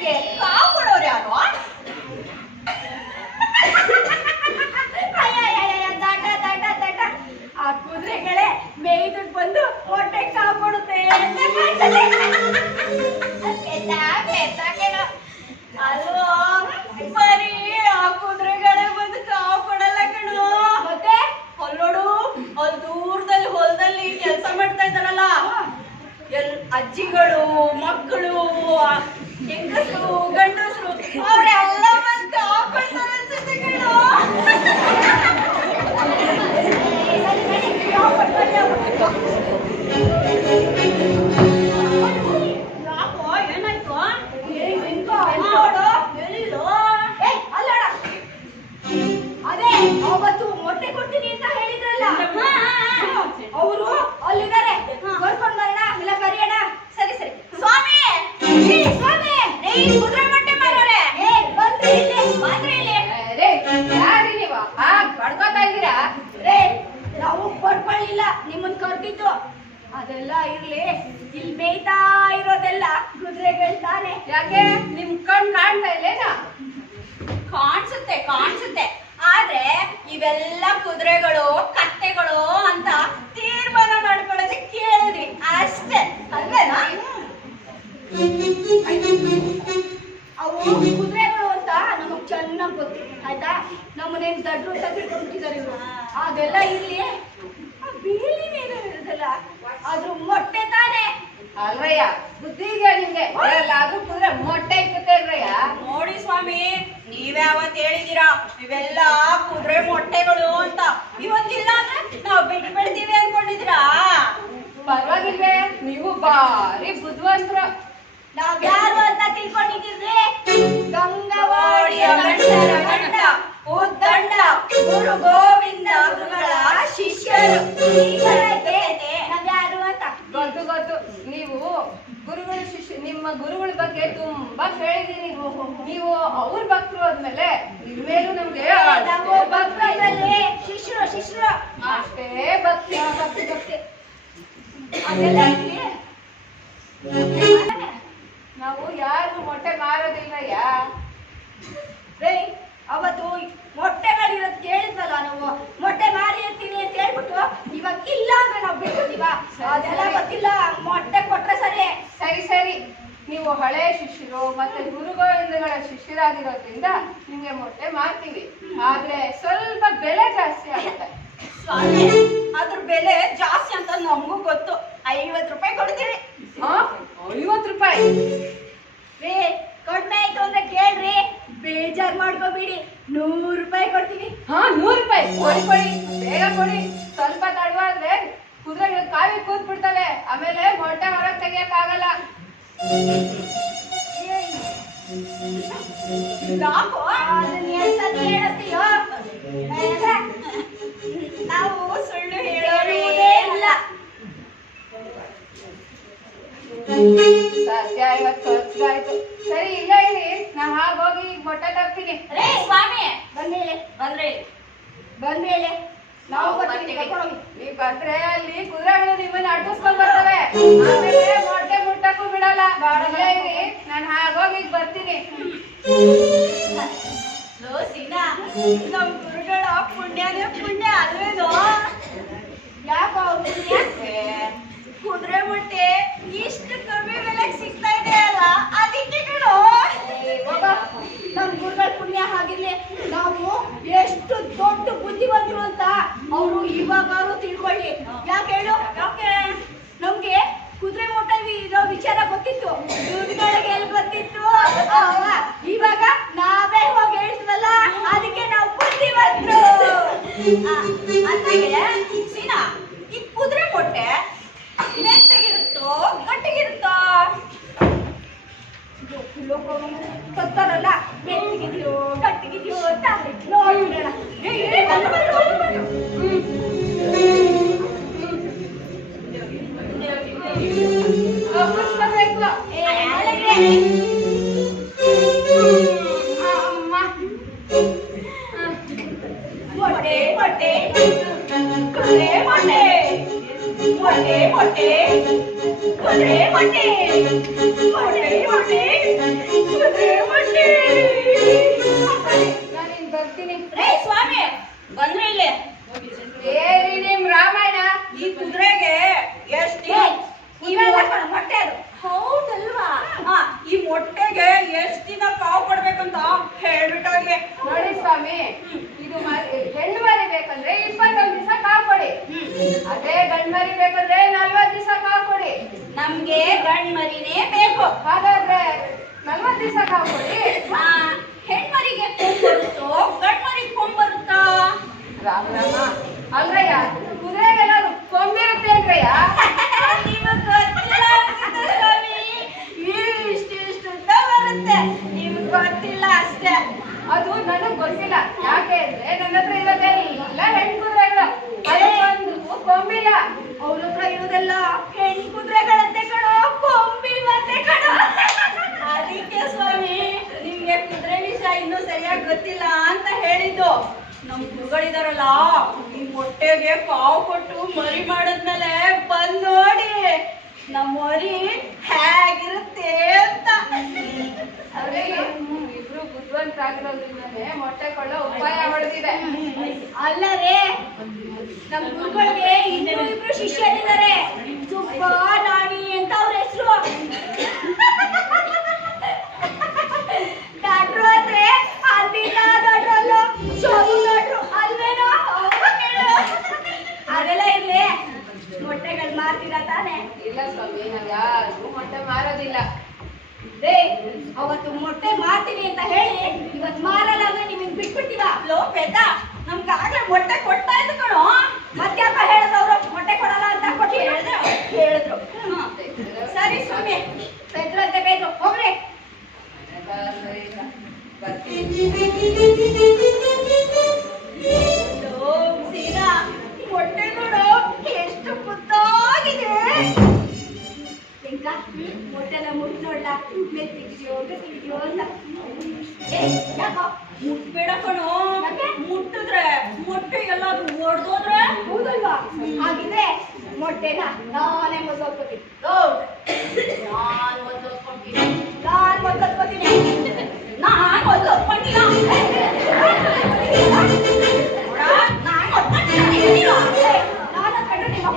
ayer. ¡Ah! ನಿಮ್ಮನ್ ಕರ್ದಿದ್ದು. ಅದೆಲ್ಲ ಇರ್ಲಿ. ಇಲ್ಲಿ ಮೇಯ್ತಾ ಇರೋದೆಲ್ಲ ಕುದುರೆಗಳು ತಾನೆ ಯಾಕೆ? ನಿಮ್ ಕಣ್ ಕಾಣ್ತಾ ಇಲ್ಲೇನ? ಕಾಣಿಸುತ್ತೆ ಕಾಣಿಸುತ್ತೆ. ಆದ್ರೆ ಇವೆಲ್ಲ ಕುದುರೆಗಳು ಕತ್ತೆಗಳು ಅಂತ ತೀರ್ಮಾನ ಮಾಡ್ಕೊಳ್ಳೋದೆ ಕೇಳಿದ್ರಿ ಅಷ್ಟೇ. ಅಲ್ವೇನಾ? ಅವು ಕುದುರೆಗಳು ಅಂತ ನಮಗ್ ಚೆನ್ನಾಗ್ ಗೊತ್ತು. ಆಯ್ತಾ? ನಮ್ಮನೇನ್ ದಡ್ರು ಇವ್ರು. ಅದೆಲ್ಲ ಇರ್ಲಿ ಆ ಬೇಲಿ ಮೇಲೆ ಇರೋದಲ್ಲ ಅದ್ರ ಮೊಟ್ಟೆ ತಾನೆ ಅಲ್ರಯ್ಯ ಬುದ್ಧಿ ಇದೆಯಾ ನಿಮ್ಗೆ ಎಲ್ಲಾದ್ರೂ ಕುದ್ರೆ ಮೊಟ್ಟೆ ನೋಡಿ ಸ್ವಾಮಿ ನೀವೇ ಅವತ್ ಹೇಳಿದೀರಾ ಇವೆಲ್ಲ ಕುದ್ರೆ ಮೊಟ್ಟೆಗಳು ಅಂತ. ಇವತ್ತಿಲ್ಲ ಅಂದ್ರೆ ನಾವು ಬಿಟ್ಟು ಬಿಡ್ತೀವಿ ಅನ್ಕೊಂಡಿದ್ದೀರಾ? ಪರವಾಗಿಲ್ವೇ ನೀವು ಬಾರಿ ಬುದ್ಧಿವಂತರು. ನಾವ್ ಯಾರು ಅಂತ ತಿಳ್ಕೊಂಡಿದ್ದೀರಿ? ಗಂಗವಾಡಿಯ ಗಂಡ ಉದ್ದಂಡ ಗುರು ಅವ್ರ ಭಕ್ತರು ಆದ್ಮೇಲೆ ನಿಮ್ ಮೇಲೂ ನಮ್ಗೆ ಅಷ್ಟೇ ಭಕ್ತಿ ಭಕ್ತಿ ಭಕ್ತಿ. ಅದೆಲ್ಲ ಇರ್ಲಿ ನಾವು ಯಾರು ಮೊಟ್ಟೆ ಮಾರೋದಿಲ್ಲಯ್ಯ ರೇ ಅವತ್ತು ಮೊಟ್ಟೆಗಳಿರೋದ್ ಕೇಳಿದ್ವಲ್ಲ ನಾವು ಮೊಟ್ಟೆ ಮಾರಿ ಅಂತೀನಿ ಅಂತ ಹೇಳ್ಬಿಟ್ಟು ಇವಾಗ ಇಲ್ಲ ಅಂದ್ರೆ ನಾವು ಬಿಡ್ತೀವ ಅದೆಲ್ಲ ಗೊತ್ತಿಲ್ಲ ಮೊಟ್ಟೆ ಕೊಟ್ರೆ ಸರಿ ಸರಿ ಸರಿ ನೀವು ಹಳೆ ಶಿಷ್ಯರು ಮತ್ತೆ ಗುರುಗೋವಿಂದಗಳ ಶಿಷ್ಯರಾಗಿರೋದ್ರಿಂದ ನಿಮ್ಗೆ ಮೊಟ್ಟೆ ಮಾರ್ತೀವಿ. ಆದ್ರೆ ಸ್ವಲ್ಪ ಬೆಲೆ ಜಾಸ್ತಿ ಆಗುತ್ತೆ. ಸ್ವಾಮಿ ಅದ್ರ ಬೆಲೆ ಜಾಸ್ತಿ ಅಂತ ನಮಗೂ ಗೊತ್ತು. ಐವತ್ತು ರೂಪಾಯಿ ಕೊಡ್ತೀವಿ ಐವತ್ ಐವತ್ತು ರೂಪಾಯಿ? ರೇ ಕಡಿಮೆ ಆಯ್ತು ಅಂದ್ರೆ ಕೇಳ್ರಿ. ಬೇಜಾರ್ ಮಾಡ್ಕೋಬೇಡಿ. ನೂರು ರೂಪಾಯಿ ಕೊಡ್ತೀವಿ. ಹಾ ನೂರು ರೂಪಾಯಿ. ಕೊಡಿ ಕೊಡಿ. ಬೇಗ ಕೊಡಿ. ಸ್ವಲ್ಪ ತಡವಾದ್ರೆ ಕುದುರೆಗಳು ಕಾವಿ ಕೂತ್ ಬಿಡ್ತವೆ ಆಮೇಲೆ ಮೊಟ್ಟೆ ಹೊರಗೆ ತೆಗಿಯಕ್ ಆಗಲ್ಲ ನಾವು ಸುಳ್ಳು ಹೇಳೋದೇ ಇಲ್ಲ. ಸತ್ಯ ಇವತ್ತು ಖರ್ಚಾಯ್ತು ಸರಿ ಇಲ್ಲ ನಾನು ನಾ ಹಾಗೋಗಿ ಮೊಟ್ಟೆ ತರ್ತೀನಿ. ರೇ ಸ್ವಾಮಿ ಬಂದೇಲೆ ಬಂದ್ರಿ. ಬಂದೇಲೆ ನಾವು ಬರ್ತೀವಿ. ಕರ್ಕೊಂಡೋಗಿ ನೀವ್ ಬಂದ್ರೆ ಅಲ್ಲಿ ಕುದುರೆಗಳು ನಿಮ್ಮನ್ನ ಅಡ್ಡಿಸ್ಕೊಂಡ್ ಬರ್ತವೆ. ಆಮೇಲೆ ಮೊಟ್ಟೆ ಮುಟ್ಟಕ್ಕೂ ಬಿಡಲ್ಲ. ಇಲ್ಲೇ ಇರಿ ನಾನು ಹಾಗೋಗಿ ಬರ್ತೀನಿ. ಲೋ ಸೀನಾ ನಮ್ ಗುರುಗಳ ಪುಣ್ಯನೇ ಪುಣ್ಯ ಅಲ್ವೇನೋ? ಯಾಕೋ? ಏ, ಕುದುರೆ ಮೊಟ್ಟೆ ಇಷ್ಟು ಕಮ್ಮಿ ಬೆಲೆಗೆ ಸಿಗ್ತಾ ಇದೆ ಅಲ್ಲ? ಅದಕ್ಕೆ ಕಣೋ ಏ, ಹೋಗ. ನಮ್ ಗುರುಗಳ ಪುಣ್ಯ ಆಗಿರಲಿ ನಾವು ಎಷ್ಟು ದೊಡ್ಡ ಬುದ್ಧಿವಂತರು ಅಂತ ಅವರು ಇವಾಗಾರು ತಿಳ್ಕೊಳ್ಳಿ. ಯಾಕೆ ಹೇಳು? ಯಾಕೆ? ನಮ್ಗೆ ವಿಚಾರ ಗೊತ್ತಿತ್ತು. ದುಡ್ಡುಗಳಿಗೆ ಎಲ್ಲಿ ಗೊತ್ತಿತ್ತು? ಇವಾಗ ನಾವೇ ಹೋಗಿ ಹೇಳಿದ್ವಲ್ಲ ಅದಕ್ಕೆ ನಾವು ಬುದ್ಧಿವಂತರು ಅಂದಾಗೆ ಸೀನಾ, ಈ ಕುದುರೆ ಮೊಟ್ಟೆ ಮೆತ್ತಗಿರುತ್ತೋ ಗಟ್ಟಿಗಿರುತ್ತೋ? ಗೊತ್ತಾರಲ್ಲ ಬೆಟ್ಟಿಗಿದ್ಯೋ ಗಟ್ಟಿಗಿದ್ಯೋ ಅಂತ ನೋಡ್ಬಿಡೋಣ ರಾಮಾಯಣ ಈ ಕುದುರೆಗೆ ಎಷ್ಟು ಹೌದಲ್ವಾ? ಈ ಎಷ್ಟ್ ದಿನ ಕಾವು ಕೊಡ್ಬೇಕಂತ ಹೇಳ್ಬಿಟ್ಟವ್ರಿಗೆ ನೋಡಿ ಸ್ವಾಮಿ ಇದು ಹೆಣ್ಣು ಮರಿ ಬೇಕಂದ್ರೆ ಇಪ್ಪತ್ತೊಂದು ದಿವಸ ಕಾವು ಕೊಡಿ. ಅದೇ ಗಂಡು ಮರಿ ಬೇಕಂದ್ರೆ ನಲ್ವತ್ತು ದಿವಸ ಕಾವು ಕೊಡಿ. ನಮ್ಗೆ ಗಂಡ್ ಮರಿನೇ ಬೇಕು. ಹಾಗಾದ್ರೆ ನಲ್ವತ್ತು ದಿವಸ ಕಾವು ಕೊಡಿ. ಹೆಣ್ಮರಿಗೆ ಕೊಂಬ್ ಬರುತ್ತೋ? ಗಂಡ್ ಮರಿಗೆ ಕೊಂಬ್ ಬರುತ್ತಾ? ರಾಮ ರಾಮ ಅಲ್ರಯ್ಯ ಕುದುರೆಗೆಲ್ಲ ಕೊಂಬಿರುತ್ತೆ ಅಲ್ರಯ್ಯ ನಿಮಗ್ ಗೊತ್ತಿಲ್ಲ ಅನ್ಸುತ್ತೆ ಸ್ವಾಮಿ ಇಷ್ಟು ಇಷ್ಟು ಉದ್ದ ಬರುತ್ತೆ ನಿಮ್ಗ್ ಗೊತ್ತಿಲ್ಲ ಅಷ್ಟೇ ಗೊತ್ತಿಲ್ಲ. ಯಾಕೆ ಅಂದ್ರೆ ನನ್ನ ಹತ್ರ ಇರೋದೇ ಇಲ್ಲ ಹೆಣ್ಣು ಕುದುರೆಗಳು ಅದೇ ಒಂದು ಕೊಂಬಿಲ್ಲ ಅವ್ರ ಹತ್ರ ಇರೋದೆಲ್ಲ ಹೆಣ್ಣು ಕುದುರೆಗಳಂತೆ ಕಣೋ ಕೊಂಬಿಲ್ವಂತೆ ಕಣೋ. ಅದಕ್ಕೆ ಸ್ವಾಮಿ ನಿಮ್ಗೆ ಕುದುರೆ ವಿಷಯ ಇನ್ನೂ ಸರಿಯಾಗಿ ಗೊತ್ತಿಲ್ಲ ಅಂತ ಹೇಳಿದ್ದು. ನಮ್ ಗುರುಗಳಿದಾರಲ್ಲ ಈ ಮೊಟ್ಟೆಗೆ ಕಾವು ಕೊಟ್ಟು ಮರಿ ಮಾಡಿದ್ಮೇಲೆ ಬಂದ್ ನೋಡಿ. ನಮ್ಮ ಮರಿ ಹೇಗಿರುತ್ತೆ ಅಂತ. ಅವ್ರಿಗೆ ಇಬ್ರು ಬುದ್ಧಿವಂತರಾಗಿರೋದ್ರಿಂದನೇ ಮೊಟ್ಟೆ ಕೊಳ್ಳೋ ಉಪಾಯ ಹೊಡೆದಿದೆ ಅಲ್ಲರೇ ನಮ್ ಗುರುಗಳಿಗೆ ಇಬ್ರು ಇಬ್ರು ಶಿಷ್ಯರಿದ್ದಾರೆ. ಸುಬ್ಬ ನಾಣಿ ಅಂತ ಅವ್ರ ಹೆಸರು. ಡಾಕ್ಟ್ರು ಅಂದ್ರೆ ಅದಿಲ್ಲ ಶೋಭು ಅಲ್ವೇನೋ? ಇರ್ಲಿ. ಮೊಟ್ಟೆಗಳು ಮಾರ್ತೀರಾ ತಾನೇ? ಇಲ್ಲ ಸ್ವಾಮಿ ನಾವ್ ಯಾರು ಮೊಟ್ಟೆ ಮಾರೋದಿಲ್ಲ. ರೇ ಅವತ್ತು ಮೊಟ್ಟೆ ಮಾರ್ತೀನಿ ಅಂತ ಹೇಳಿ ಇವತ್ ಮಾರಲ್ಲ ಅಂದ್ರೆ ನಿಮಗೆ ಬಿಟ್ಬಿಡ್ತೀವ? ಲೋ ಪೆದ್ದ ನಮ್ಗಾಗ್ಲೇ ಮೊಟ್ಟೆ ಕೊಡ್ತಾ ಇದ್ದು ಕಣೋ. ಹೇಳಿದ್ರು ಅವರು ಮೊಟ್ಟೆ ಕೊಡಲ್ಲ ಅಂತ ಕೊಟ್ಟಿಲ್ಲ ಹೇಳಿದ್ರು. ಹೇಳಿದ್ರು. ಸರಿ ಸ್ವಾಮಿ. ಮುಟ್ಬೇಡ ಕಣೋ? ಮುಟ್ಟಿದ್ರೆ ಮೊಟ್ಟೆ ಎಲ್ಲಾದ್ರೂ ಒಡ್ದೋದ್ರೆ ಹೌದಲ್ವಾ ಹಾಗಿದ್ರೆ ಮೊಟ್ಟೆನ ನಾನೇ ಮೊದಲೋಗ್ತೀನಿ ನಾನ್ ಮೊದ್ಲು ಒಪ್ಕೊಂತೀನಿ. ನಾನ್ ಮೊದಲೋಗ್ತೀನಿ ನಾನ್ ಮೊದ್ಲು ಒಪ್ಕೊಂಡಿಲ್ಲ. ನೋಡ, ನಾನ್ ಒಪ್ಕೊಂಡಿಲ್ಲ, ಹೇಳಿಲ್ಲ. ನಾನು ಕಂಡು ನಿಮ್ಮ